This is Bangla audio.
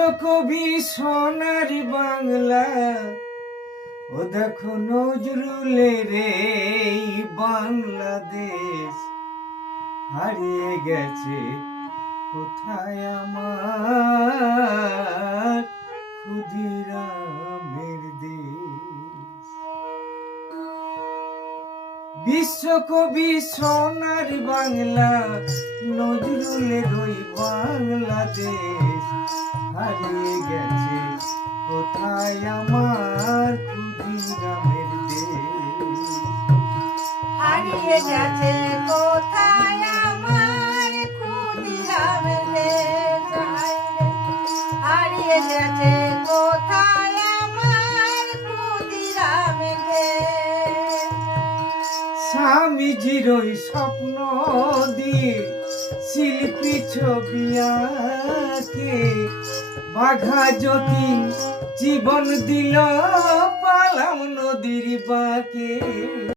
বিশ্বকবি সোনার বাংলা, ও দেখো নজরুলের এই বাংলাদেশ হারিয়ে গেছে কোথায় আমার ক্ষুদিরামের দেশ। বিশ্বকবি সোনার বাংলা, নজরুলের ওই বাংলাদেশ হারিয়ে গেছে কোথায় আমার ক্ষুদিরামের দেশ। হারিয়ে গেছে কোথায় আমার ক্ষুদিরামের দেশ। হারিয়ে গেছে কোথায় আমার ক্ষুদিরামের দেশ। স্বামীজির ওই স্বপ্ন দিয়ে শিল্পী ছবি আঁকে, বাঘা যতীন জীবন দিল পালাম নদীর বাঁকে।